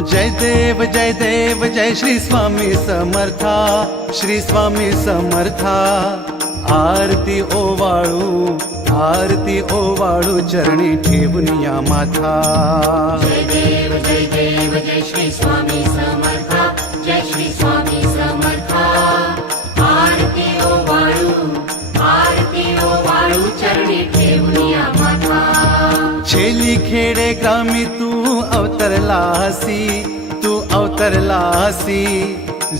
जय देव जय श्री स्वामी समर्था, श्री स्वामी समर्था। आरती ओवाळू चरणी ठेवून या माथा। जय देव जय श्री स्वामी समर्था, जय श्री स्वामी समर्था। आरती ओवाळू चरणी ठेवून या माथा। छेली खेडे ग्रामी तू अवतरलासी,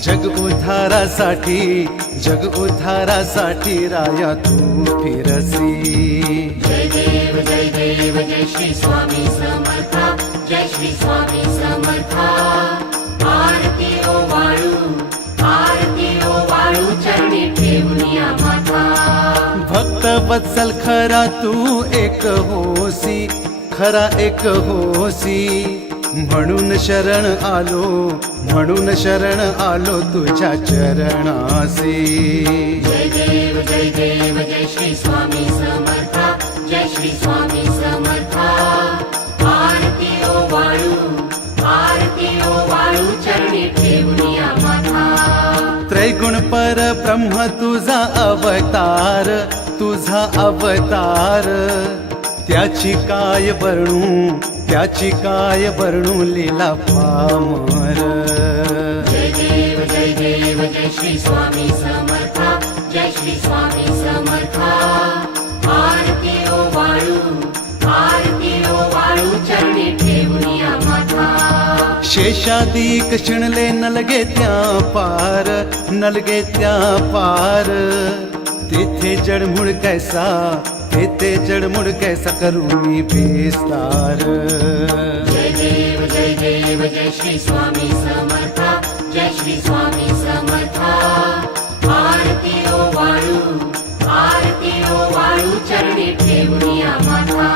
जग उद्धारासाठी राया तू फिरसी। जय देव जय श्री स्वामी समर्था, जय श्री स्वामी समर्था। आरती ओवाळू चरणी ठेवून या माथा। भक्त वत्सल खरा तू एक होसी, म्हणून शरण आलो तुझ्या चरणासी। जय देव जय श्री स्वामी समर्था, जय श्री स्वामी समर्था। आरती ओवाळू चरणी ठेवून या माथा। त्रैगुण पर ब्रह्म तुझा अवतार, त्याची काय वर्णू लीला पामर। जय देव जय श्री स्वामी समर्था, जय श्री स्वामी समर्था। आरती ओवाळू चरणी ठेवून या माथा। शेषादिक शिणले नलगे त्या पार, तेथे जडमुड कैसा करू मी बेस्तार। जय देव जय श्री स्वामी समर्था, जय श्री स्वामी समर्था। आरती ओवाळू चरणी ठेवून या माथा।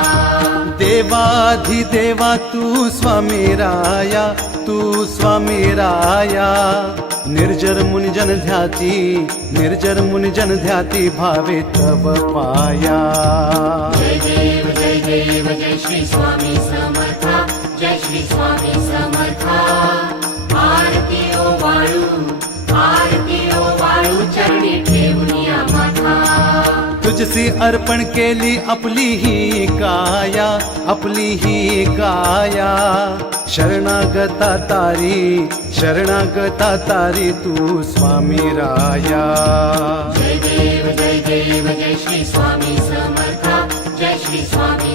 देवाधिदेवा तू स्वामी राया, निर्जर मुनिजन ध्याती भावे तव पाया। जय देव जय श्री स्वामी समर्था, जय श्री स्वामी समर्था। आरती ओवाळू चरणी ठेवून या माथा। तुझसी अर्पण केली आपली ही काया, शरणागता तारी तू स्वामी राया। जय देव जय श्री स्वामी समर्था, जय श्री स्वामी